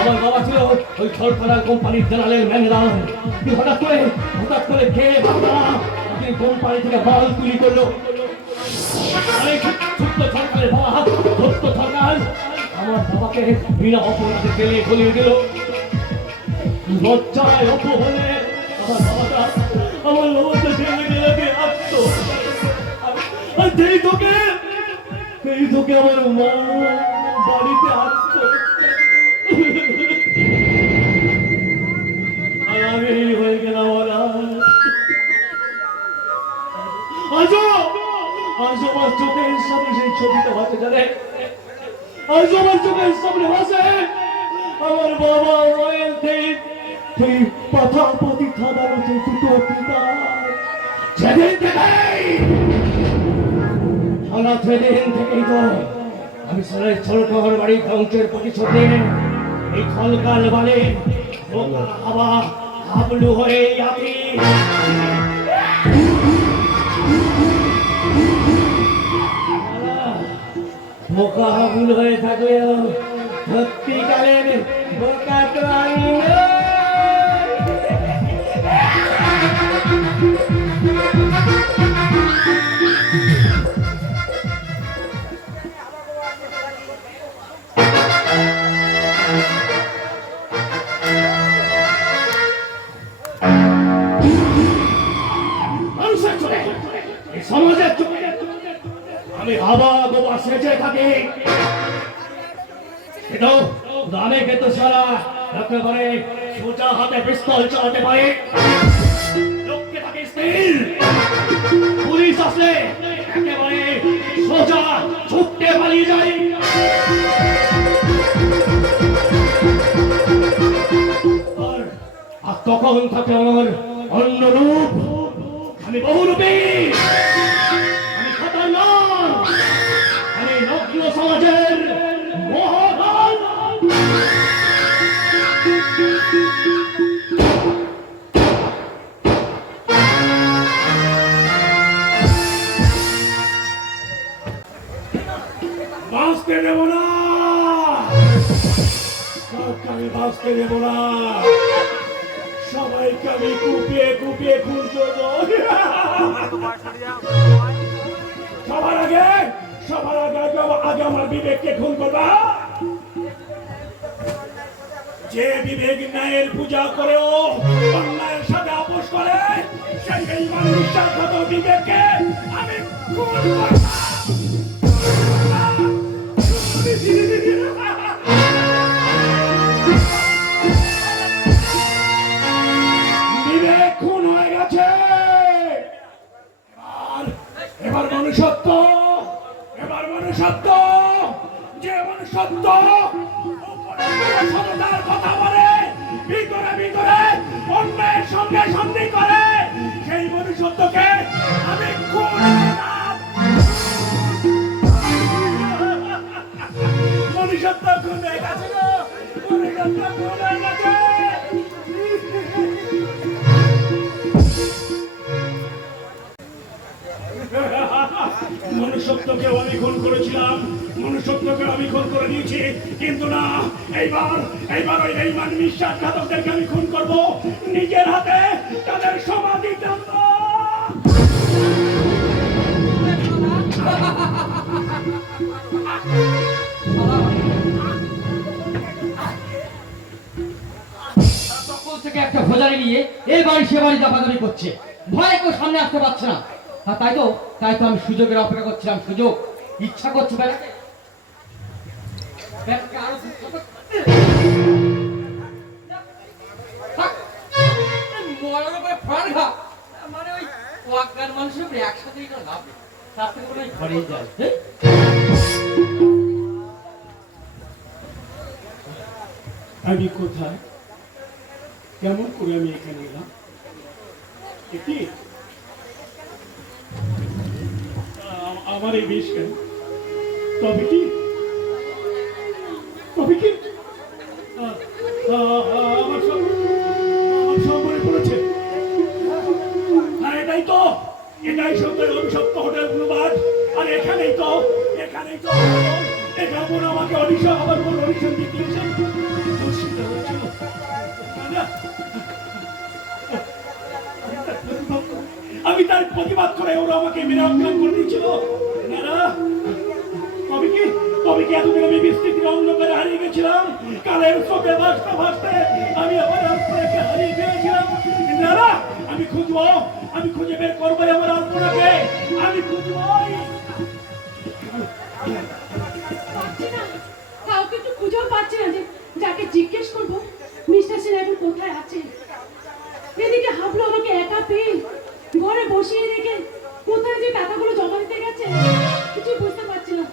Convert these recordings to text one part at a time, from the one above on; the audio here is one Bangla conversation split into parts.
আমার বাবা ছিল ওই ছলফলা কোম্পানির জেনারেল ম্যানেজার। কিন্তু হঠাৎ করে হঠাৎ করে খেয়ে বাবা আপনি কোম্পানি থেকে মাল চুরি করল। আমার বাবাকে বিনা অপরাধে গলিয়ে লজ্জায় আমার বাবাটা আমার গেলে আর সেই তোকে সেই তোকে আমার মা বাড়িতে আসতো আজ আমার চোখের সামনে সেই ছবিটা ভাসে জানে আজ চোখের সামনে ভাসে আমার বাবা রয়েল সেই সেই পাথাপতি থানার যে দুটো পিতা সেদিন থেকেই, সারা সেদিন থেকেই তো আমি সারা ছলকার বাড়ি ধ্বংসের প্রতিশোধে এই ছলকাল বালে হাওয়া হাবলু হয়ে আমি বোকা ভুল হয়ে থাকলেও সত্যিকারের বোকা তো আমি সমাজের আমি গোবা সেজে থাকি। কিন্তু গ্রামে কিন্তু সারা একেবারে সোজা হাতে পিস্তল চালাতে পারে। লোককে থাকে স্থির পুলিশ আসলে একেবারে সোজা ছুটতে পালিয়ে যায়। আর আর তখন থাকে আমার অন্য রূপ আমি বহুরূপী। বিবেককে খুন করবা? যে বিবেক ন্যায়ের পূজা অন্যায়ের সাথে আপোষ করে, সেই বিশ্বাসগত বিবেককে? আমি এবার মনুষ্যত্ব এবার মনুষ্যত্ব। যে মনুষ্যত্ব উপরে উপরে সততার কথা বলে, ভিতরে ভিতরে অন্যের সঙ্গে সন্ধি করে, সেই মনুষ্যত্বকে আমি খুন মনুষ্যত্ব খুন হয়ে মনুষ্যত্ব খুন গেছে। মনুষ্যত্বকে আমি খুন করেছিলাম। মনুষ্যত্বকে আমি খুন করে দিয়েছি। কিন্তু না, এইবার এইবার ওই বেইমান বিশ্বাসঘাতকদেরকে আমি খুন করব। নিজের হাতে তাদের সমাধি টানবো। থেকে একটা খোঁজারি নিয়ে এই বাড়ি সে বাড়ি দাপাদাপি করছে। ভয়ে কেউ সামনে আসতে পারছে না। আর তাই তো? তাই তো আমি সুযোগের অপেক্ষা করছিলাম, সুযোগ। ইচ্ছা করছে বেলাকে। মানে হয় হ্যাঁ? আমি কোথায়? কেমন করে আমি এখানে এলাম? আমার এই বেশ কেন? তবে কি? তবে কি? আমার সব আমার সব মনে পড়েছে। এটাই তো, এটাই সত্যি অভিশপ্ত হোটেল ব্লুবার্ড আর এখানেই তো এখানেই তো এখানে আমাকে অডিশন আমার বোন অডিশন দিয়ে দিয়েছেন প্রতিবাদ করে ওরা আমাকে মেরে অজ্ঞান করে দিয়েছিল। তবে কি? তবে কি এতদিন আমি বিস্তৃতির অন্ধকারে হারিয়ে গেছিলাম? কালের স্রোতে ভাসতে ভাসতে আমি আমার আত্মাকে হারিয়ে ফেলেছিলাম। না আমি খুঁজবো, আমি খুঁজে বের করব আমার আত্মাকে। আমি না। কাউকে একটু খুঁজেও পাচ্ছি না যে যাকে জিজ্ঞেস করব, মিস্টার সেন এখন কোথায় আছে? এদিকে হাবলু আমাকে একা পেয়ে ঘরে বসিয়ে রেখে কোথায় যে টাকাগুলো জমা দিতে গেছে কিছুই বুঝতে পারছি না।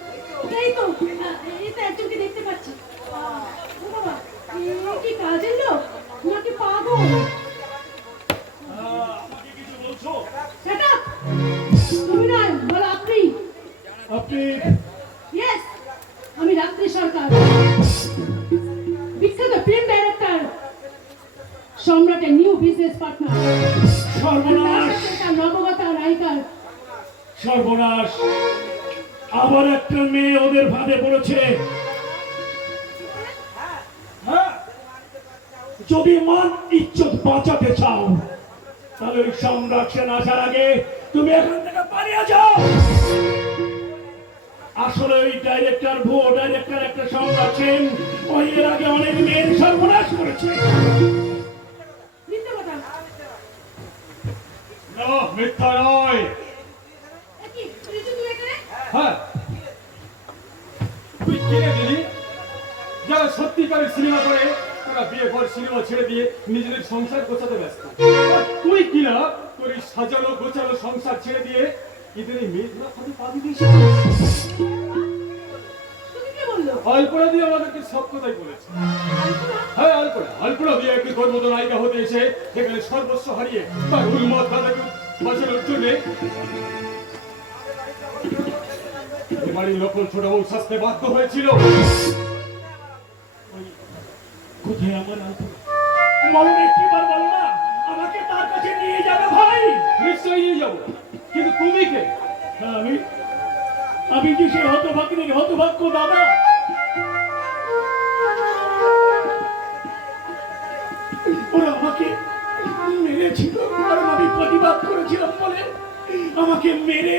যদি মান ইজ্জত বাঁচাতে চাও তাহলে ওই সম্রাট সেন আসার আগে তুমি এখান থেকে পালিয়ে যাও। আসলে ওই ডাইরেক্টর ভুয়ো ডাইরেক্টর একটা সম্রাট সেন ওই এর আগে অনেক মেয়ের সর্বনাশ করেছে। মিথ্যে কথা না মিথ্যা নয় হ্যাঁ। কিনে দিলি। যারা সত্যিকারের সিনেমা করে তারা বিয়ে পর সিনেমা ছেড়ে দিয়ে নিজেদের সংসার গোছাতে ব্যস্ত। তুই কিনা তোর এই সাজানো গোছানো সংসার ছেড়ে দিয়ে এদের এই তুমি কে বলল? অল্পনা দিয়ে আমাদেরকে সব কথাই বলেছে। হ্যাঁ অল্পনা অল্পনা দিয়ে একটি তোর মতো নায়িকা হতে এসে সেখানে সর্বস্ব হারিয়ে তার উন্মত দাদাকে বাঁচানোর জন্যে বাড়ির লোকল ছোট বউ শাস্তে বাধ্য হয়েছিল। কোথায় আমার মরণ একটিবার বলো না আমাকে তার কাছে নিয়ে যাবে ভাই। নিশ্চয়ই নিয়ে যাব। কিন্তু তুমি কে? আমি? আমি কি সেই হতভাগ্যের হতভাগ্য দাদা? ওরা আমাকে মেরেছিল কারণ আমি প্রতিবাদ করেছিলাম বলে আমাকে মেরে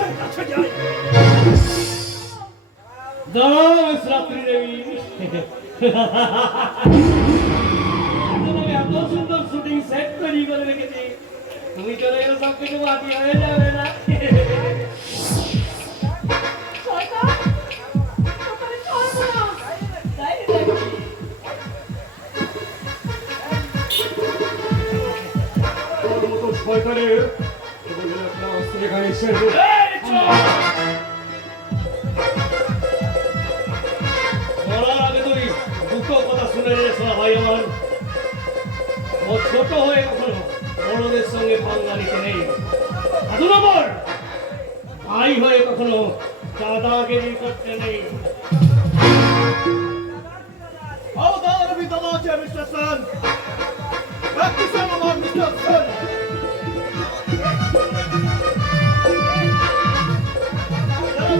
উড়িষ্যার কাছে যাই রাত্রি দেবী এত সুন্দর শুটিং সেট তৈরি করে রেখেছি তুমি চলে গেলে সব কিছু বাকি হয়ে যাবে না শয়তান! সকালে ছাড়বো না। তাই দেখি। তোর মতো ভাই আমার হয়ে কখনো করতে নেই dalaca Mr. Sun. Practice on Mr.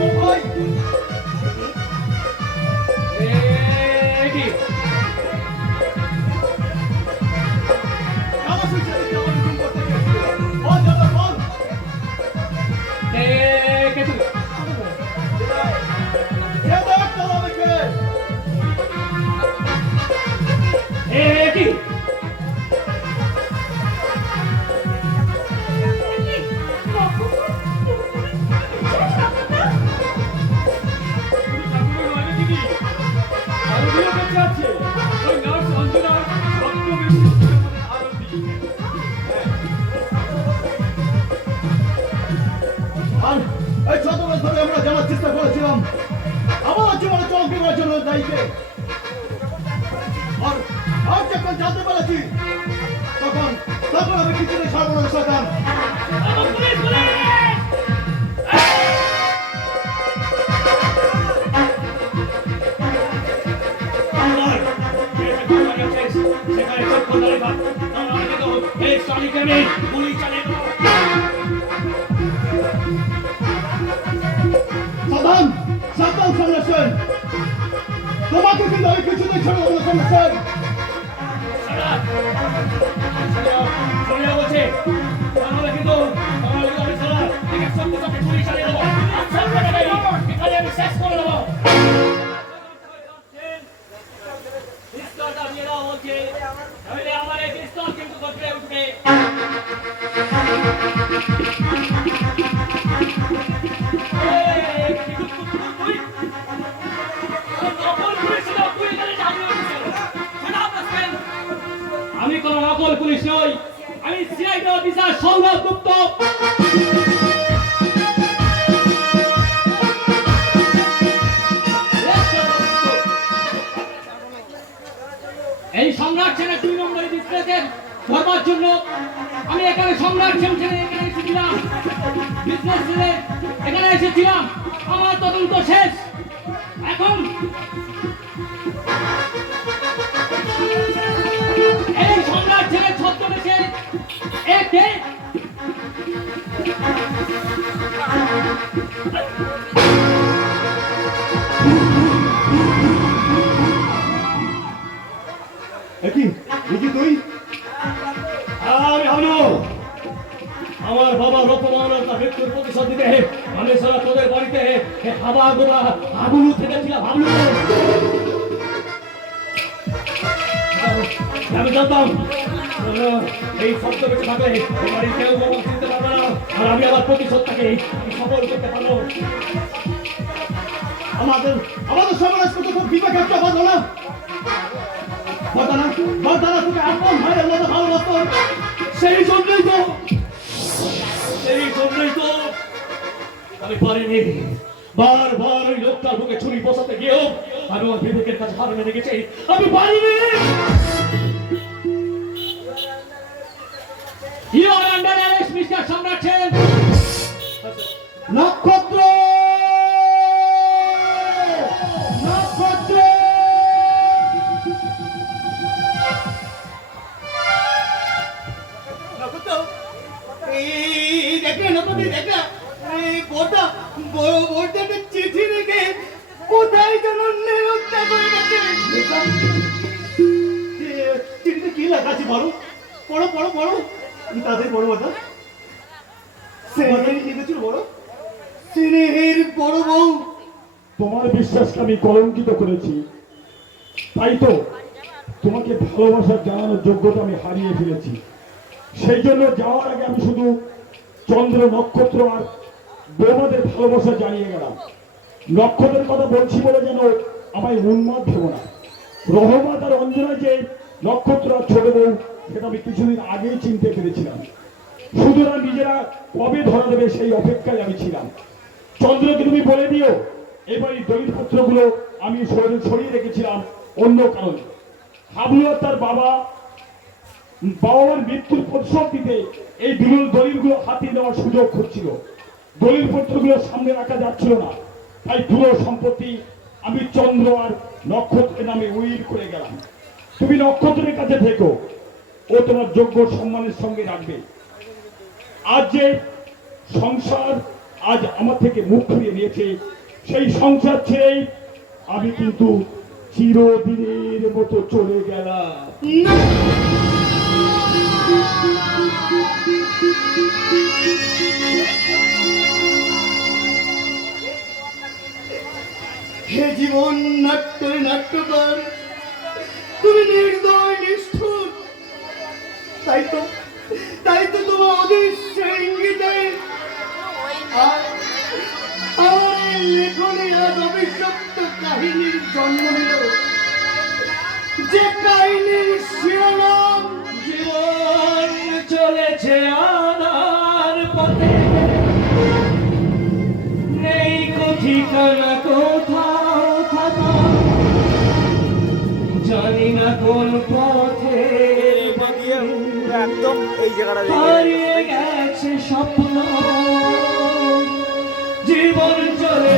我拍 আমি সারা, একে সত্যি সত্যি গুলি চালিয়ে দেবো। আর সত্যি নেই, এখানে আমি শেষ করে দেবো। সৌরভ গুপ্ত এই সম্রাট সেনের দুই নম্বরে বিক্রেতের ধর্মার জন্য আমি এখানে সম্রাট সেন এখানে এসেছিলাম। বিজনেস এখানে এসেছিলাম। আমার তদন্ত শেষ। এখন হাবলু আমার বাবা রকমানের তার মৃত্যুর দিতে আমি সারা তোদের এ হাবা গোবা থেকেছিলাম হাবলু আমি জানতাম এই শব্দ বেঁচে থাকলে এই বাড়ির কেউ বাবা চিনতে পারবে না। আর আমি আমার প্রতিশোধটাকে সফল করতে পারব। আমাদের আমাদের সমাজ খুব বিবেক একটা মতো ভালোবাসতো। সেই তো সেই তো আমি পারিনি। বসাতে আমি পারিনি! নক্ষত্র! এই দেখলে নক্ষত্র দেখলে? এই গোটা বড় বড়টা চিঠি রেখে কোথায় যেন নিরুত্তা করে গেছে। চিঠিতে কি লেখা আছে বড় পড়ো পড়ো পড়ো। তোমার বিশ্বাসকে আমি কলঙ্কিত করেছি। তাই তো তোমাকে ভালোবাসার জানানোর যোগ্যতা আমি হারিয়ে ফেলেছি। সেই জন্য যাওয়ার আগে আমি শুধু চন্দ্র নক্ষত্র আর বৌমাদের ভালোবাসা জানিয়ে গেলাম। নক্ষত্রের কথা বলছি বলে যেন আমায় উন্মাদ ভেবো না। রহমত আর অঞ্জনা যে নক্ষত্র ছোট বউ, সেটা আমি কিছুদিন আগেই চিনতে পেরেছিলাম। শুধুরা নিজেরা কবে ধরা দেবে সেই অপেক্ষায় আমি ছিলাম। চন্দ্রকে তুমি বলে দিও, এবার এই এবারই দলিলপত্রগুলো আমি সরিয়ে রেখেছিলাম অন্য কারণে। হাবলু তার বাবা বাবা মার মৃত্যুর প্রতিশোধ দিতে এই দলিল দলিলগুলো হাতিয়ে নেওয়ার সুযোগ খুঁজছিল। দলিলপত্রগুলো সামনে রাখা যাচ্ছিল না। তাই পুরো সম্পত্তি আমি চন্দ্র আর নক্ষত্রের নামে উইল করে গেলাম। তুমি নক্ষত্রের কাছে থেকো। ও তোমার যোগ্য সম্মানের সঙ্গে রাখবে। আজ যে সংসার আজ আমার থেকে মুখ ফিরিয়ে নিয়েছে সেই সংসার ছেড়েই আমি কিন্তু চিরদিনের মতো চলে গেলাম। হে জীবন নাট্য নাট্যকর তুমি নির্দয়, নিষ্ঠুর। তাই তো তাই তো তোমার অদৃশ্য ইঙ্গিতে। আমার এই লেখনে আজ অভিশপ্ত কাহিনীর জন্ম নিল যে কাহিনীর শিরোনাম জীবন চলেছে আনার পথে। নেই কঠিকানা কোন পথে একদম এই জায়গাটা গেছে স্বপ্ন। জীবন চলে